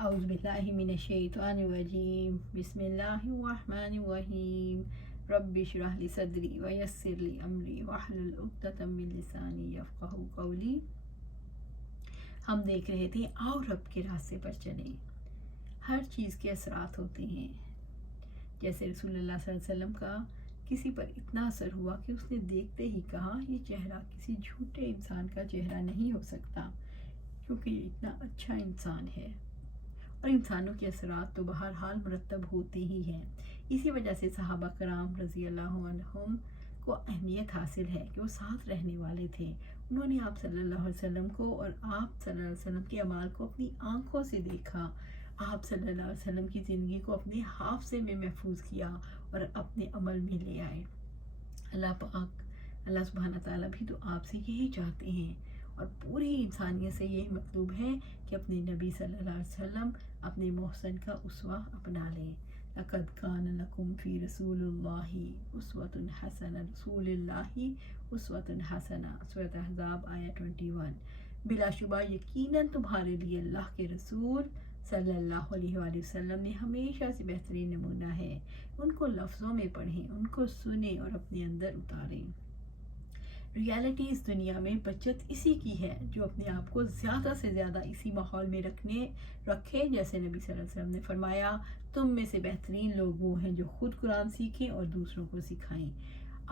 اعوذ باللہ من الشیطان الرجیم بسم اللہ الرحمن الرحیم رب اشرح لی صدری ویسر لی امری واحلل عقدۃ من لسانی یفقہوا قولی۔ ہم دیکھ رہے تھے آؤ رب کے راستے پر چلیں۔ ہر چیز کے اثرات ہوتے ہیں، جیسے رسول اللہ صلی اللہ علیہ وسلم کا کسی پر اتنا اثر ہوا کہ اس نے دیکھتے ہی کہا یہ چہرہ کسی جھوٹے انسان کا چہرہ نہیں ہو سکتا، کیونکہ یہ اتنا اچھا انسان ہے۔ اور انسانوں کے اثرات تو بہرحال مرتب ہوتے ہی ہیں۔ اسی وجہ سے صحابہ کرام رضی اللہ عنہم کو اہمیت حاصل ہے کہ وہ ساتھ رہنے والے تھے۔ انہوں نے آپ صلی اللہ علیہ وسلم کو اور آپ صلی اللہ علیہ وسلم کے اعمال کو اپنی آنکھوں سے دیکھا، آپ صلی اللہ علیہ وسلم کی زندگی کو اپنے حافظے میں محفوظ کیا اور اپنے عمل میں لے آئے۔ اللہ پاک، اللہ سبحانہ تعالیٰ بھی تو آپ سے یہی چاہتے ہیں، اور پوری انسانیت سے یہی مطلوب ہے کہ اپنے نبی صلی اللہ علیہ وسلم اپنے محسن کا اسوہ اپنا لیں۔ لَقَدْ كَانَ لَكُمْ فِي رَسُولِ اللَّهِ أُسْوَةٌ حَسَنَةٌ، رسول اللہ اسوۃ حسنہ، سورۃ احزاب آیہ 21۔ بلا شبہ یقیناً تمہارے لیے اللہ کے رسول صلی اللہ علیہ وآلہ وسلم نے ہمیشہ سے بہترین نمونہ ہے۔ ان کو لفظوں میں پڑھیں، ان کو سنیں اور اپنے اندر اتاریں۔ ریالٹی اس دنیا میں بچت اسی کی ہے جو اپنے آپ کو زیادہ سے زیادہ اسی ماحول میں رکھے، جیسے نبی صلی اللہ علیہ وسلم نے فرمایا تم میں سے بہترین لوگ وہ ہیں جو خود قرآن سیکھیں اور دوسروں کو سکھائیں۔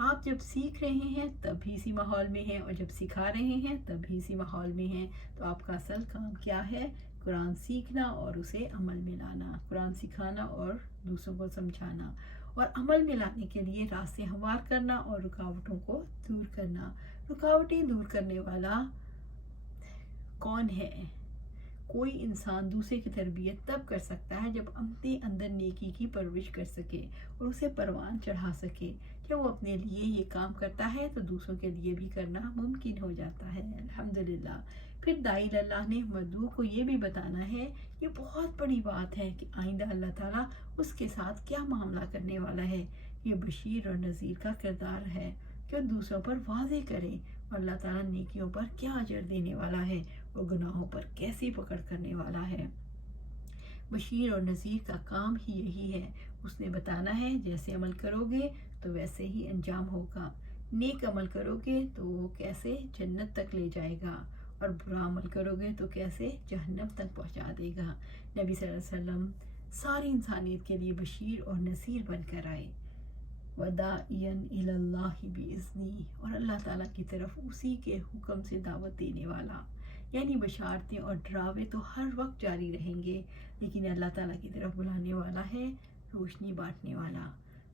آپ جب سیکھ رہے ہیں تب بھی اسی ماحول میں ہیں، اور جب سکھا رہے ہیں تب بھی اسی ماحول میں ہیں، تو آپ کا اصل کام کیا ہے؟ قرآن سیکھنا اور اسے عمل میں لانا، قرآن سکھانا اور دوسروں کو سمجھانا، اور عمل میں لانے کے لیے راستے ہموار کرنا اور رکاوٹوں کو دور کرنا۔ رکاوٹیں دور کرنے والا کون ہے؟ کوئی انسان دوسرے کی تربیت تب کر سکتا ہے جب اپنے اندر نیکی کی پرورش کر سکے اور اسے پروان چڑھا سکے۔ جب وہ اپنے لیے یہ کام کرتا ہے تو دوسروں کے لیے بھی کرنا ممکن ہو جاتا ہے، الحمدللہ۔ پھر داعی اللہ نے مدعو کو یہ بھی بتانا ہے، یہ بہت بڑی بات ہے کہ آئندہ اللہ تعالیٰ اس کے ساتھ کیا معاملہ کرنے والا ہے۔ یہ بشیر اور نذیر کا کردار ہے کہ وہ دوسروں پر واضح کرے، اور اللہ تعالیٰ نیکیوں پر کیا اجر دینے والا ہے اور گناہوں پر کیسی پکڑ کرنے والا ہے۔ بشیر اور نذیر کا کام ہی یہی ہے، اس نے بتانا ہے جیسے عمل کرو گے تو ویسے ہی انجام ہوگا۔ نیک عمل کرو گے تو وہ کیسے جنت تک لے جائے گا، اور برا عمل کرو گے تو کیسے جہنم تک پہنچا دے گا۔ نبی صلی اللہ علیہ وسلم ساری انسانیت کے لیے بشیر اور نذیر بن کر آئے، وَدَاعِيًا إِلَى اللَّهِ بِإِذْنِهِ، اور اللہ تعالیٰ کی طرف اسی کے حکم سے دعوت دینے والا۔ یعنی بشارتیں اور ڈراوے تو ہر وقت جاری رہیں گے، لیکن اللہ تعالیٰ کی طرف بلانے والا ہے، روشنی بانٹنے والا۔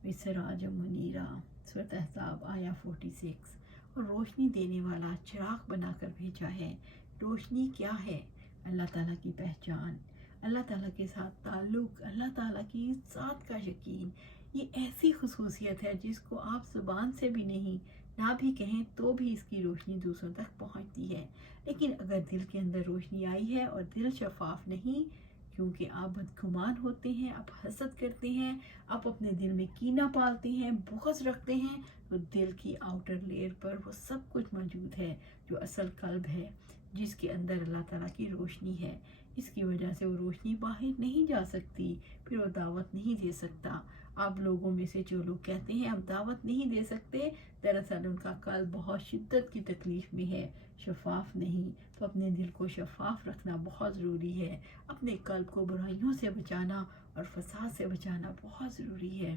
وَسِرَاجًا مُنِيرًا، سورۃ احزاب آیہ 46۔ اور روشنی دینے والا چراغ بنا کر بھیجا ہے۔ روشنی کیا ہے؟ اللہ تعالیٰ کی پہچان، اللہ تعالیٰ کے ساتھ تعلق، اللہ تعالیٰ کی ذات کا یقین۔ یہ ایسی خصوصیت ہے جس کو آپ زبان سے بھی نہیں، نہ بھی کہیں تو بھی اس کی روشنی دوسروں تک پہنچتی ہے۔ لیکن اگر دل کے اندر روشنی آئی ہے اور دل شفاف نہیں، کیونکہ آپ بدگمان ہوتے ہیں، آپ حسد کرتے ہیں، آپ اپنے دل میں کینہ پالتے ہیں، بغض رکھتے ہیں، تو دل کی آؤٹر لیئر پر وہ سب کچھ موجود ہے جو اصل قلب ہے، جس کے اندر اللہ تعالیٰ کی روشنی ہے۔ اس کی وجہ سے وہ روشنی باہر نہیں جا سکتی، پھر وہ دعوت نہیں دے سکتا۔ آپ لوگوں میں سے جو لوگ کہتے ہیں ہم دعوت نہیں دے سکتے، دراصل ان کا قلب بہت شدت کی تکلیف میں ہے، شفاف نہیں۔ تو اپنے دل کو شفاف رکھنا بہت ضروری ہے، اپنے قلب کو برائیوں سے بچانا اور فساد سے بچانا بہت ضروری ہے۔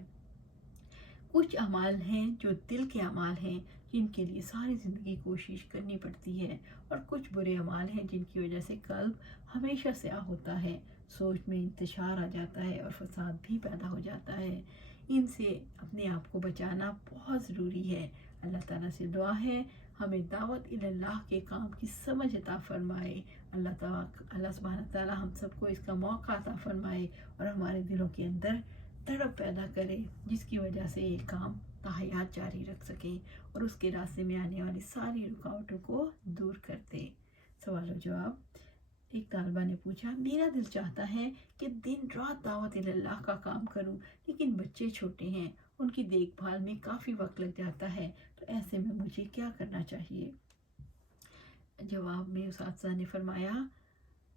کچھ اعمال ہیں جو دل کے اعمال ہیں، جن کے لیے ساری زندگی کوشش کرنی پڑتی ہے، اور کچھ برے اعمال ہیں جن کی وجہ سے قلب ہمیشہ سیاہ ہوتا ہے، سوچ میں انتشار آ جاتا ہے اور فساد بھی پیدا ہو جاتا ہے۔ ان سے اپنے آپ کو بچانا بہت ضروری ہے۔ اللہ تعالیٰ سے دعا ہے ہمیں دعوت اللہ کے کام کی سمجھ عطا فرمائے۔ اللہ سبحانہ تعالیٰ ہم سب کو اس کا موقع عطا فرمائے اور ہمارے دلوں کے اندر تڑپ پیدا کرے، جس کی وجہ سے یہ کام تاحیات جاری رکھ سکیں اور اس کے راستے میں آنے والی ساری رکاوٹوں کو دور کر دے۔ سوال و جواب۔ ایک طالبہ نے پوچھا، میرا دل چاہتا ہے کہ دن رات دعوت اللہ کا کام کروں، لیکن بچے چھوٹے ہیں، ان کی دیکھ بھال میں کافی وقت لگ جاتا ہے، تو ایسے میں مجھے کیا کرنا چاہیے؟ جواب میں اساتذہ نے فرمایا